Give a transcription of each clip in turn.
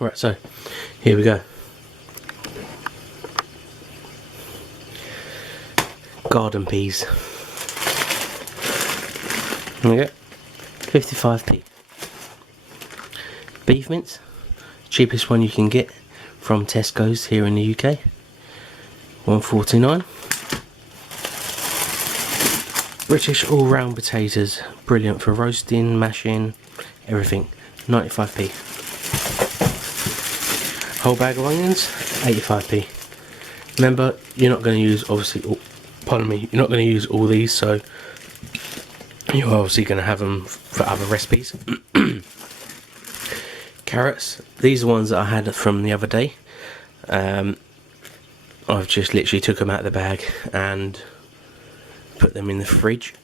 Right, so here we go. Garden peas. There we go. 55p. Beef mince, cheapest one you can get from Tesco's here in the UK. 1.49. British all-round potatoes, brilliant for roasting, mashing, everything. 95p. Whole bag of onions, 85p. Remember, you're not going to use, obviously, pardon me, you're not going to use all these, so you're obviously going to have them for other recipes. Carrots, these are the ones that I had from the other day. I've just literally took them out of the bag and put them in the fridge.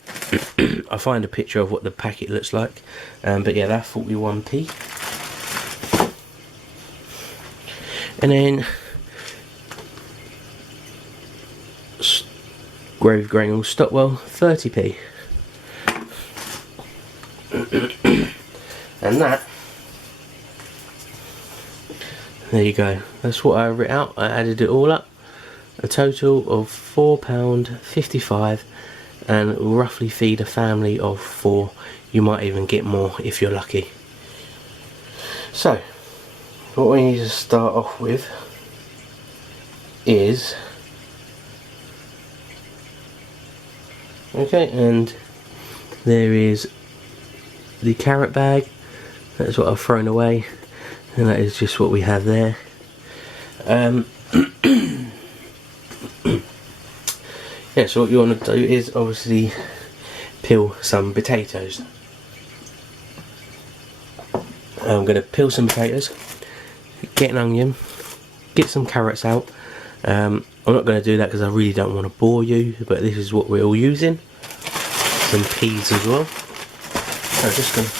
I'll find a picture of what the packet looks like, but yeah, that's 41p. And then gravy granules Stockwell, 30p. And that, there you go, that's what I writ out. I added it all up, a total of £4.55, and will roughly feed a family of 4. You might even get more if you're lucky. So what we need to start off with is, okay, and there is the carrot bag. That's what I've thrown away, and that is just what we have there. Yeah, so what you want to do is obviously peel some potatoes. I'm going to peel some potatoes, get an onion, get some carrots out. I'm not going to do that because I really don't want to bore you, but this is what we're all using. Some peas as well. So just going to,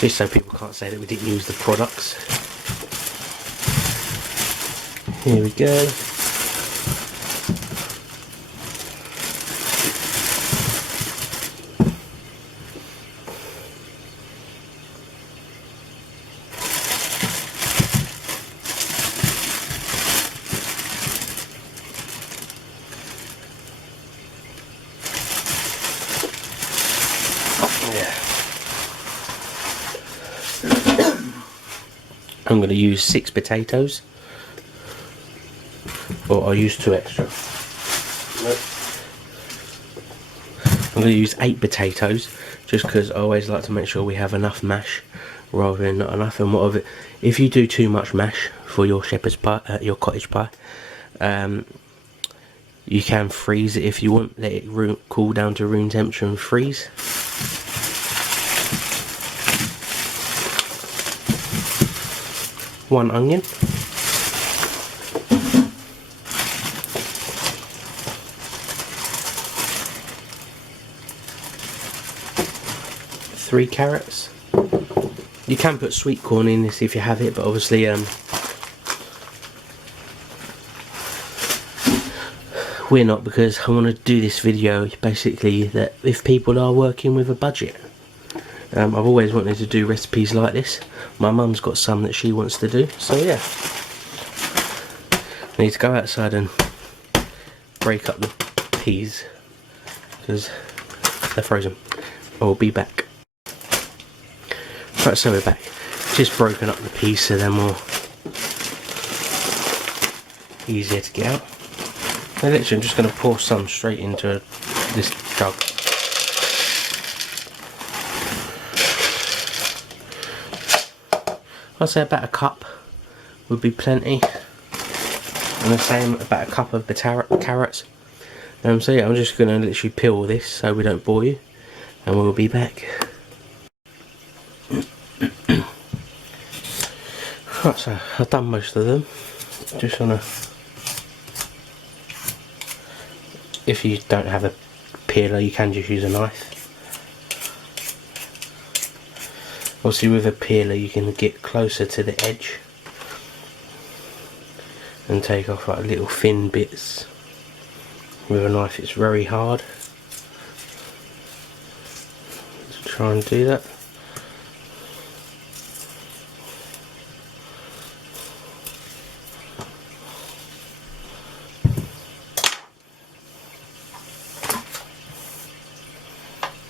just so people can't say that we didn't use the products. Here we go. I'm going to use 6 potatoes, or I'll use 2 extra. I'm going to use 8 potatoes, just because I always like to make sure we have enough mash rather than not enough. And what of it, if you do too much mash for your shepherd's pie, your cottage pie, you can freeze it if you want. Let it cool down to room temperature and freeze. One onion, 3 carrots. You can put sweet corn in this if you have it, but obviously we're not, because I want to do this video basically that if people are working with a budget. I've always wanted to do recipes like this. My mum's got some that she wants to do, so yeah. I need to go outside and break up the peas because they're frozen. I'll be back. Right, so we're back. Just broken up the peas so they're more easier to get out. Now literally I'm just going to pour some straight into this jug. I'd say about a cup would be plenty, and the same about a cup of the carrots. So yeah, I'm just going to literally peel this so we don't bore you, and we'll be back. Right, so I've done most of them. Just want to, if you don't have a peeler, you can just use a knife. Obviously with a peeler you can get closer to the edge and take off like little thin bits. With a knife it's very hard. try and do that.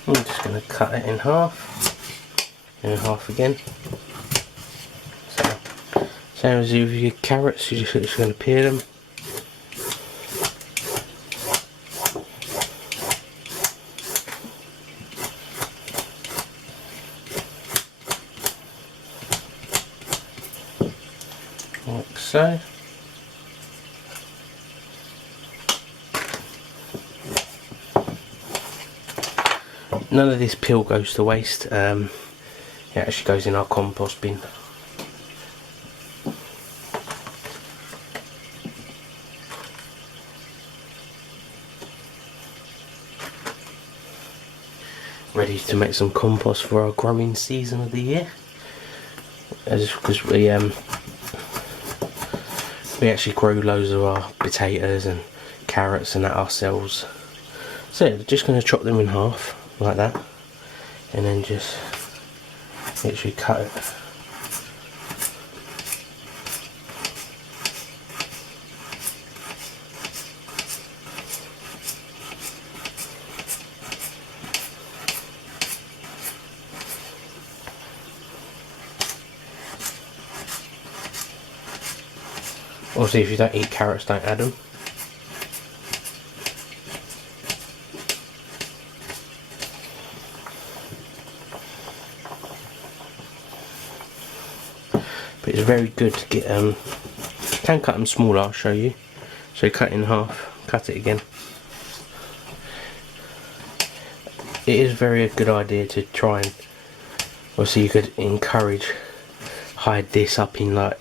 I'm just going to cut it in half again. So, same as with your carrots, you're just going to peel them. Like so. None of this peel goes to waste. It actually goes in our compost bin. Ready to make some compost for our growing season of the year. Because we actually grow loads of our potatoes and carrots and that ourselves. So yeah, just going to chop them in half like that, and then just literally cut it. Obviously, if you don't eat carrots, don't add them. But it's very good to get, you can cut them smaller, I'll show you. So cut it in half, cut it again. It is very a good idea to try and, obviously you could hide this up in like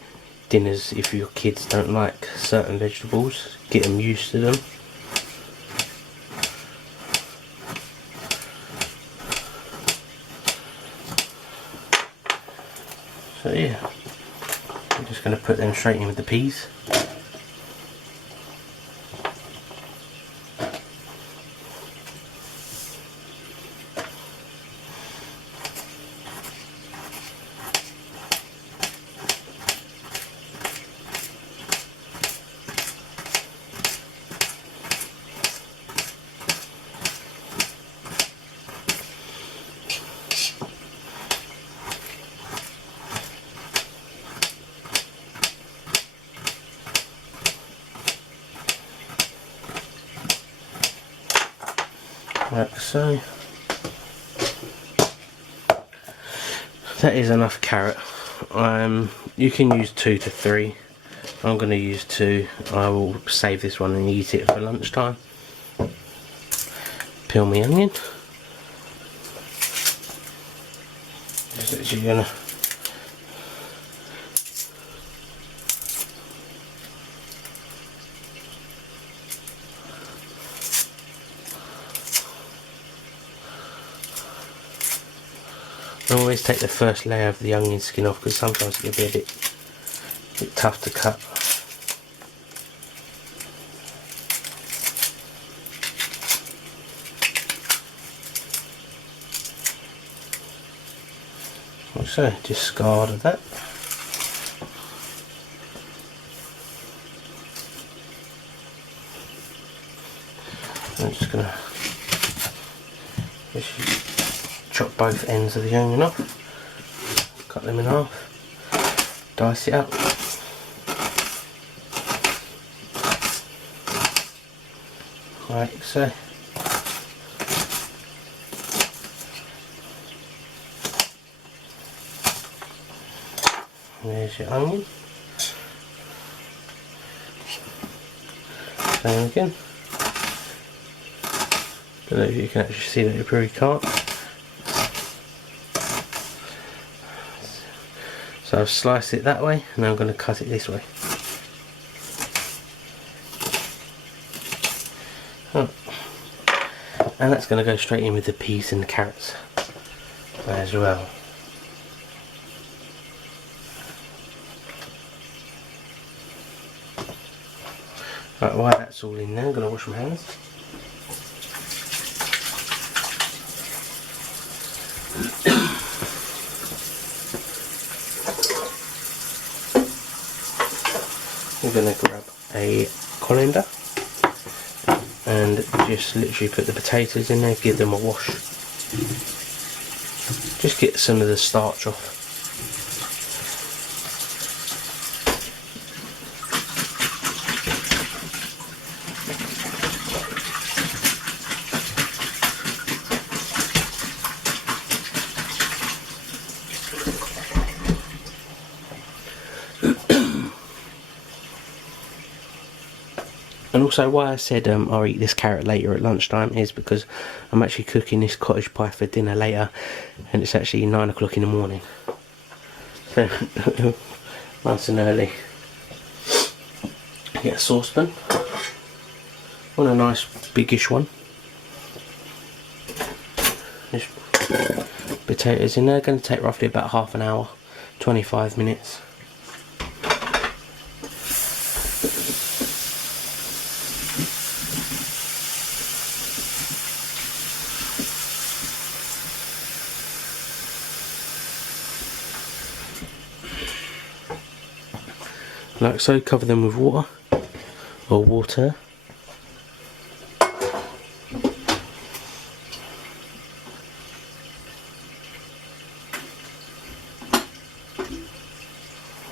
dinners if your kids don't like certain vegetables, get them used to them. So yeah, I'm just going to put them straight in with the peas. Like so. That is enough carrot. You can use 2 to 3. I'm going to use 2. I will save this one and eat it for lunchtime. Peel my onion. Just literally gonna I always take the first layer of the onion skin off because sometimes it can be a bit tough to cut. So discard of that. I'm just going to chop both ends of the onion off, cut them in half, dice it up. Like so. There's your onion. Same again. Don't know if you can actually see that, you probably can't. So I've sliced it that way, and now I'm going to cut it this way. Oh. And that's going to go straight in with the peas and the carrots as well. Right, while that's all in there, I'm going to wash my hands. I'm going to grab a colander and just literally put the potatoes in there, give them a wash. Just get some of the starch off. And also why I said I'll eat this carrot later at lunchtime is because I'm actually cooking this cottage pie for dinner later, and it's actually 9 o'clock in the morning. So nice and early. Get a saucepan. Want a nice biggish one. Just potatoes in there, going to take roughly about half an hour, 25 minutes. Like so, cover them with water or water.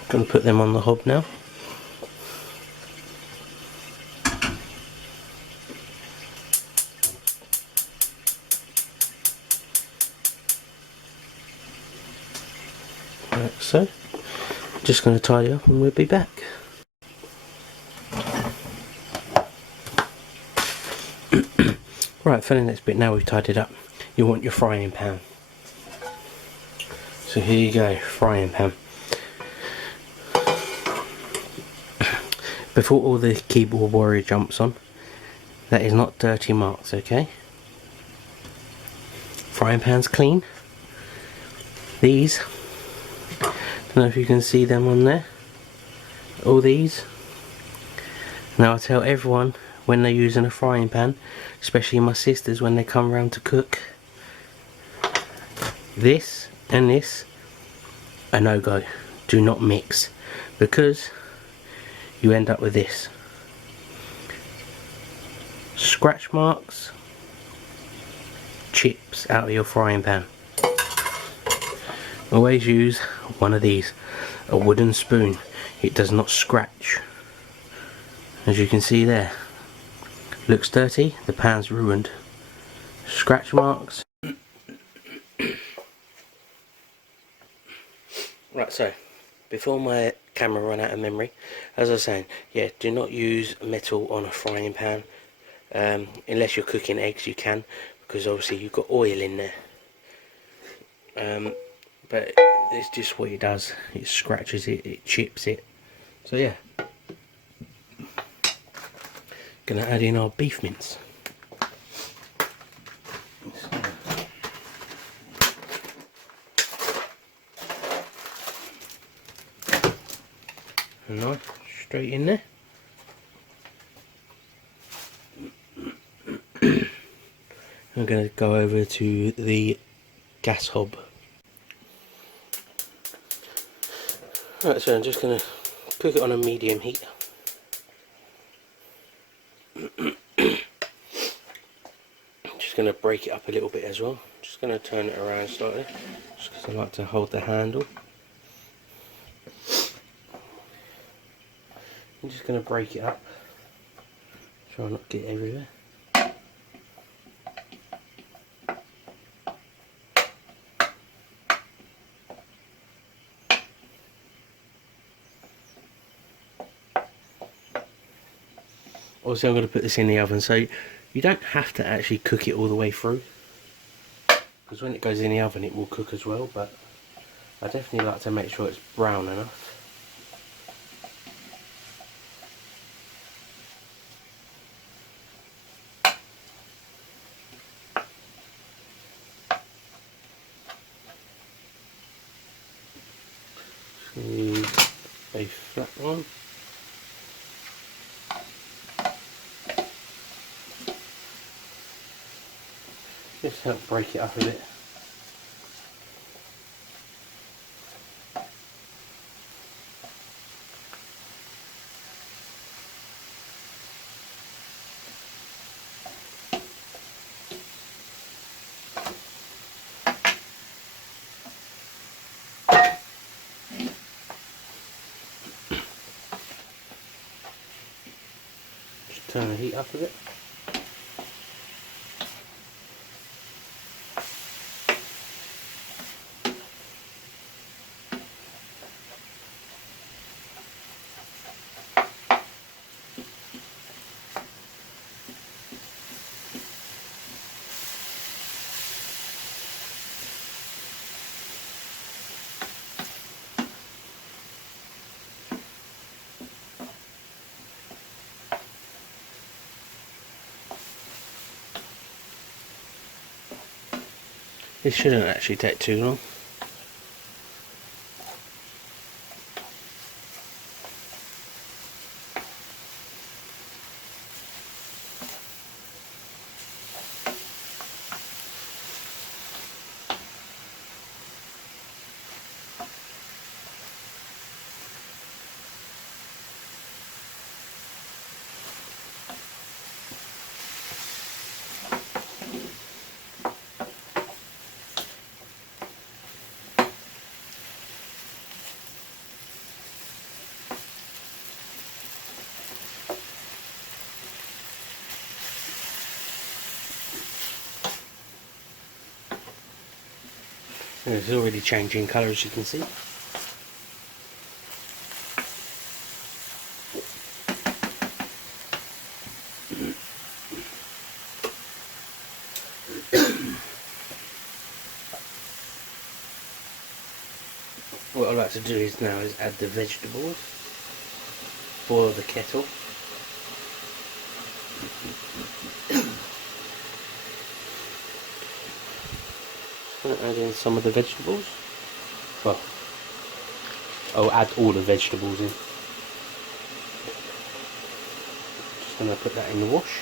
Going to put them on the hob now. Like so. Just going to tidy up and we'll be back. Right, for the next bit, now we've tidied up, you want your frying pan. So here you go, frying pan. Before all the keyboard warrior jumps on, that is not dirty marks, okay? Frying pan's clean. These, don't know if you can see them on there. All these. Now I tell everyone when they're using a frying pan, especially my sisters when they come around to cook, this and this a no-go. Do not mix, because you end up with this. Scratch marks, chips out of your frying pan. Always use one of these, a wooden spoon. It does not scratch. As you can see there, looks dirty, the pan's ruined. Scratch marks. Right, so before my camera ran out of memory, as I was saying, yeah, do not use metal on a frying pan. Unless you're cooking eggs, you can, because obviously you've got oil in there. But it's just what it does. It scratches it, it chips it. So yeah. Gonna add in our beef mince. Nice, straight in there. I'm going to go over to the gas hob. Right, so I'm just going to cook it on a medium heat. Just going to break it up a little bit as well. Just going to turn it around slightly, just because I like to hold the handle. I'm just going to break it up. Try not to get everywhere. Obviously I'm going to put this in the oven, so you don't have to actually cook it all the way through, because when it goes in the oven it will cook as well, but I definitely like to make sure it's brown enough. Use a flat one. Just help break it up a bit. Turn the heat up a bit. This shouldn't actually take too long. And it's already changing colour, as you can see. What I like to do is now is add the vegetables, boil the kettle. Just going to add in some of the vegetables. Well, I'll add all the vegetables in. Just going to put that in the wash.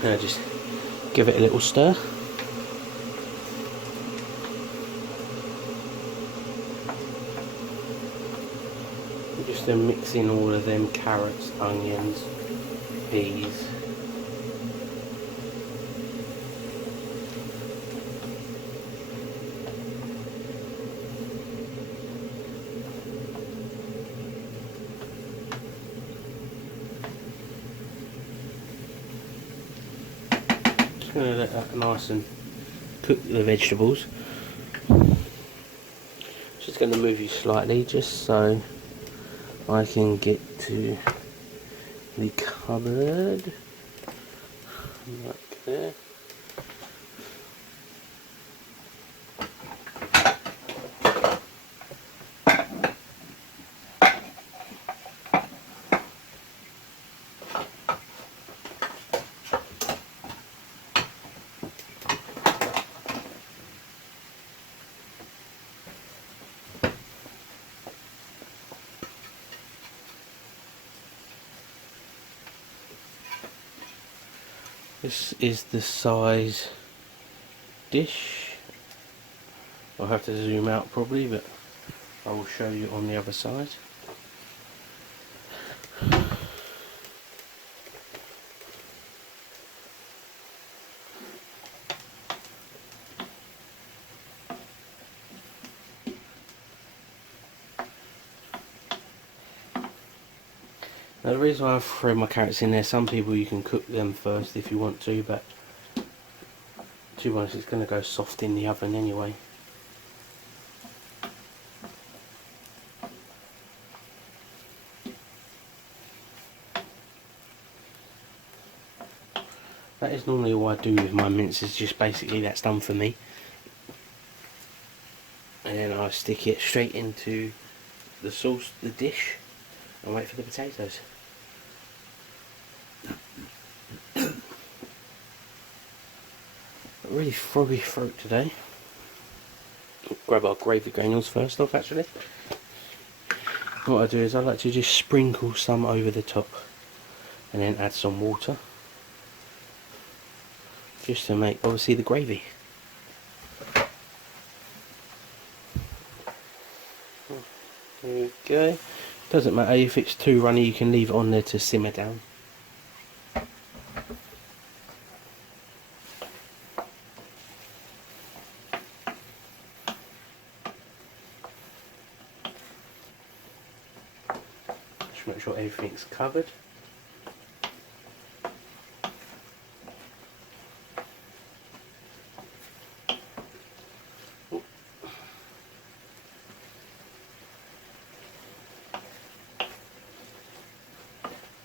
Now just give it a little stir. Just then mix in all of them carrots, onions, peas. Just going to let that nice and cook the vegetables. Just going to move you slightly just so I can get to the cupboard, like there. This is the size dish. I'll have to zoom out probably, but I will show you on the other side. Now the reason why I've thrown my carrots in there, some people you can cook them first if you want to, but to be honest it's going to go soft in the oven anyway. That is normally all I do with my mince, is just basically that's done for me. And then I stick it straight into the sauce, the dish, and wait for the potatoes. Really froggy throat today. Grab our gravy granules first off actually. What I do is I like to just sprinkle some over the top and then add some water. Just to make obviously the gravy. There we go. Doesn't matter if it's too runny, you can leave it on there to simmer down. Just make sure everything's covered.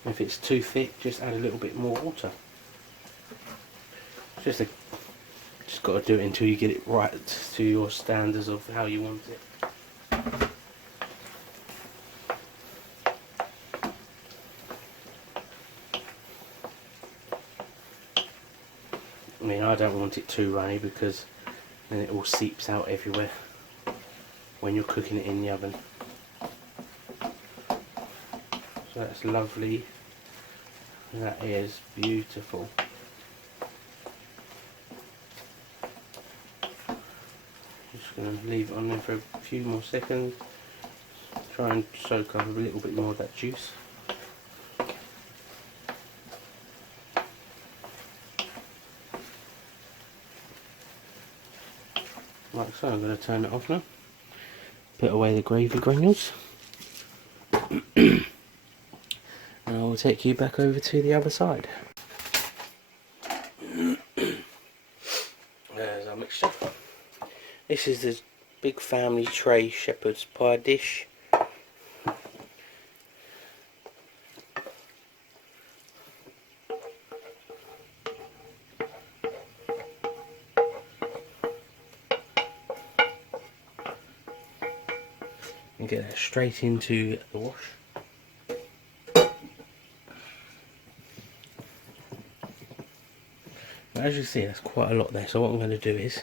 If it's too thick, just add a little bit more water. Just got to do it until you get it right to your standards of how you want it. I mean, I don't want it too runny because then it all seeps out everywhere when you're cooking it in the oven. So that's lovely. That is beautiful. Just going to leave it on there for a few more seconds. Try and soak up a little bit more of that juice. Like so, I'm going to turn it off now. Put away the gravy granules. And I will take you back over to the other side. There's our mixture. This is the big family tray shepherd's pie dish. And get that straight into the wash. As you see, that's quite a lot there, so what I'm going to do is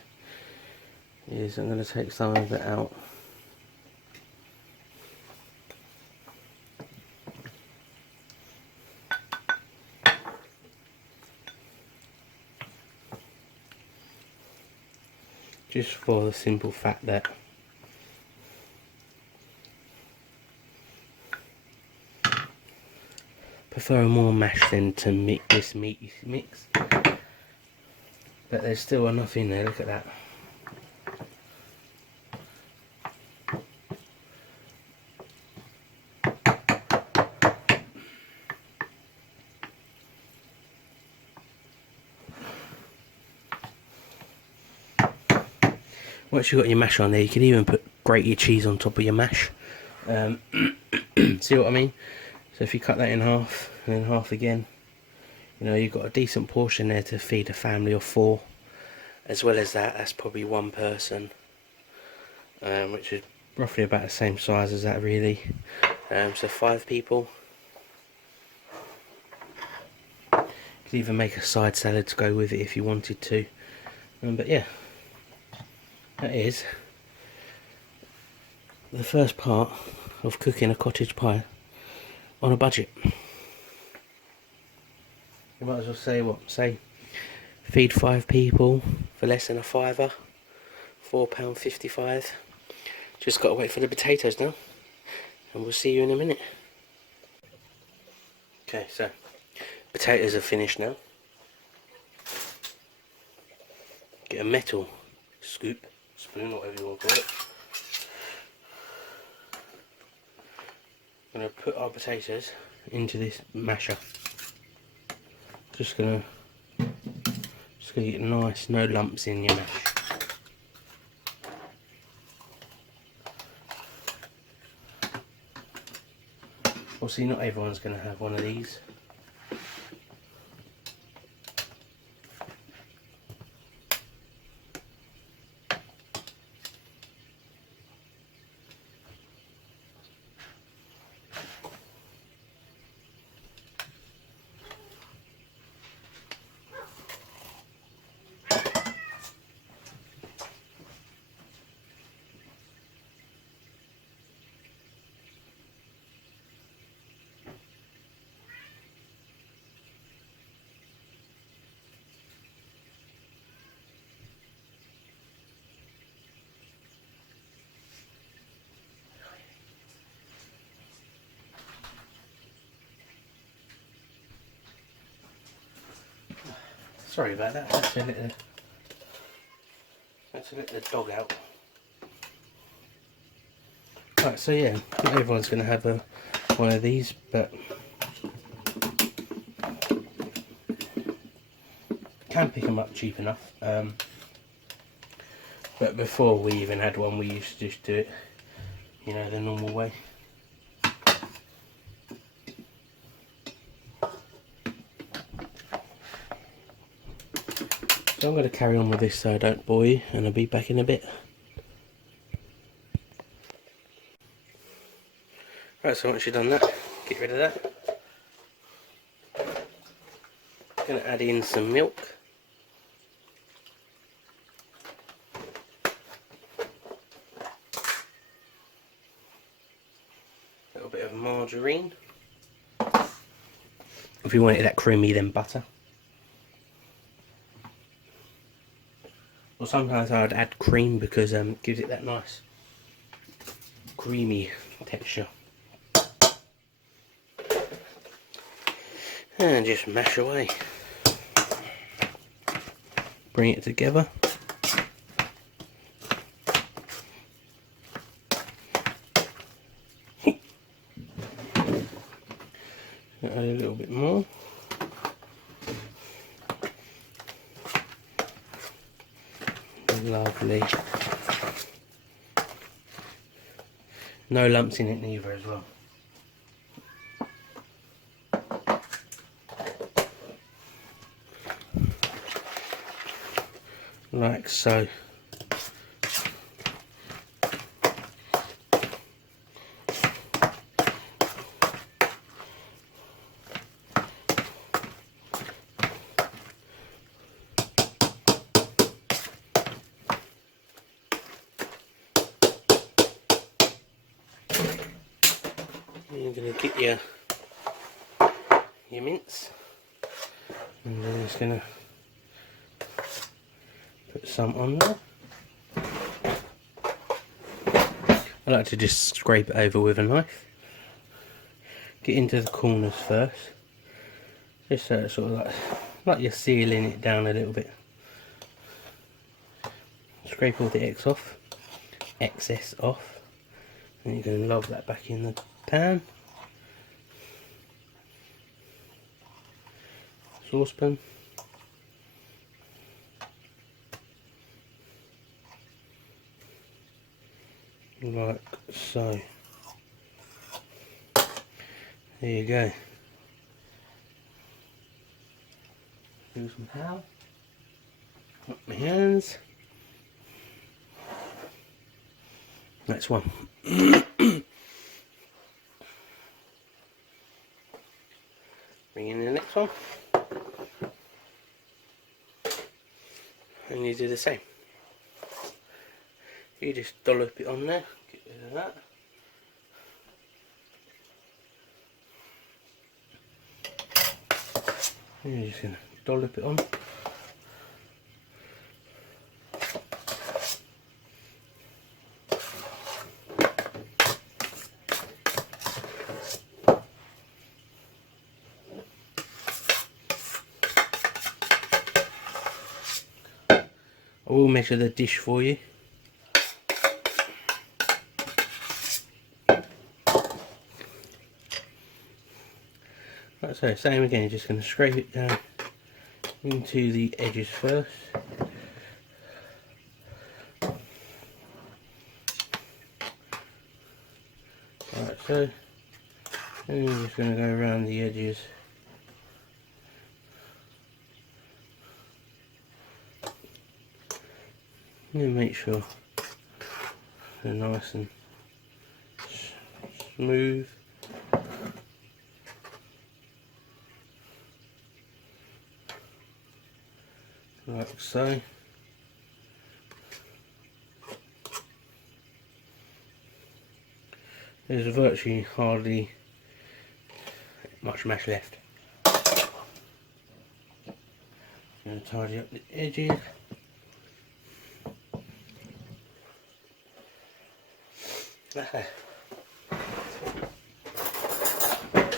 I'm going to take some of it out. Just for the simple fact that prefer more mash than to make this meaty mix. But there's still enough in there, look at that. Once you've got your mash on there, you can even put grated cheese on top of your mash. See what I mean? So if you cut that in half and then half again, you know, you've got a decent portion there to feed a family of 4. As well as that, that's probably one person, which is roughly about the same size as that really. So 5 people. You could even make a side salad to go with it if you wanted to. But yeah, that is the first part of cooking a cottage pie on a budget. You might as well say say feed 5 people for less than a fiver, £4.55. Just got to wait for the potatoes now, and we'll see you in a minute. Okay, so potatoes are finished now. Get a metal scoop, spoon, whatever you want to call it. I'm going to put our potatoes into this masher. Just gonna get nice, no lumps in your mash. Obviously not everyone's gonna have one of these. Sorry about that, had to let the dog out. Right, so yeah, not everyone's going to have one of these, but can pick them up cheap enough. But before we even had one, we used to just do it, you know, the normal way. So I'm going to carry on with this so I don't bore you, and I'll be back in a bit. Right, so once you've done that, get rid of that. Going to add in some milk. A little bit of margarine. If you want it that creamy, then butter. Or sometimes I'd add cream because it gives it that nice creamy texture. And just mash away. Bring it together. Add a little bit more. Lovely. No lumps in it neither as well. Like so. You're going to get your mince, and then it's going to put some on there. I like to just scrape it over with a knife. Get into the corners first, just so it's sort of like you're sealing it down a little bit. Scrape all the excess off, and you're going to lob that back in the pan. Saucepan. Like so. There you go. Do some towel. Got my hands. Next one. Bring in the next one. And you do the same. You just dollop it on there, get rid of that. And you're just going to dollop it on. I will measure the dish for you. Right, so same again, you're just going to scrape it down into the edges first. Right, so and you're just going to go around the edges. And make sure they're nice and smooth. Like so. There's virtually hardly much mash left. Going to tidy up the edges.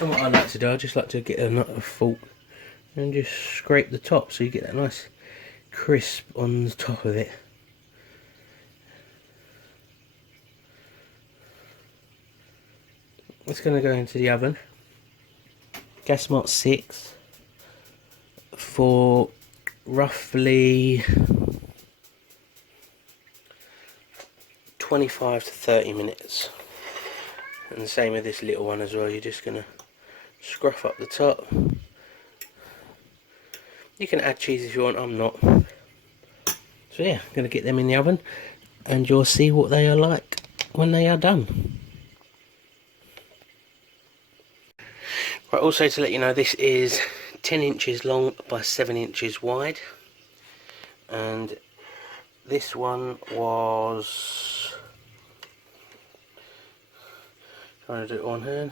And what I like to do, I just like to get a fork and just scrape the top so you get that nice crisp on the top of it. It's going to go into the oven, gas mark 6, for roughly 25 to 30 minutes. And the same with this little one as well. You're just going to scruff up the top. You can add cheese if you want, I'm not. So yeah, I'm going to get them in the oven and you'll see what they are like when they are done. Right, also to let you know, this is 10 inches long by 7 inches wide, and this one was, trying to do it on hand,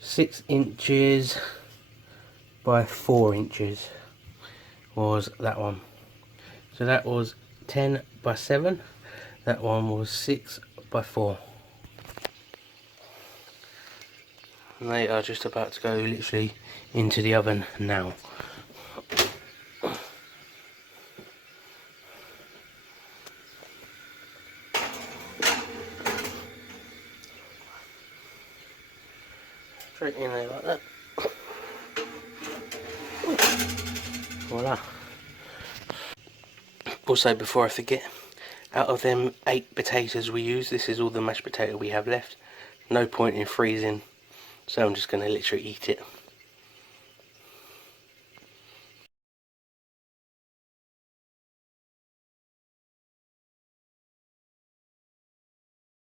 6 inches by 4 inches was that one. So that was 10 by 7, that one was 6 by 4. And they are just about to go literally into the oven now. Straight in there like that. Voila. Also, before I forget, out of them 8 potatoes we use, this is all the mashed potato we have left. No point in freezing, so I'm just going to literally eat it.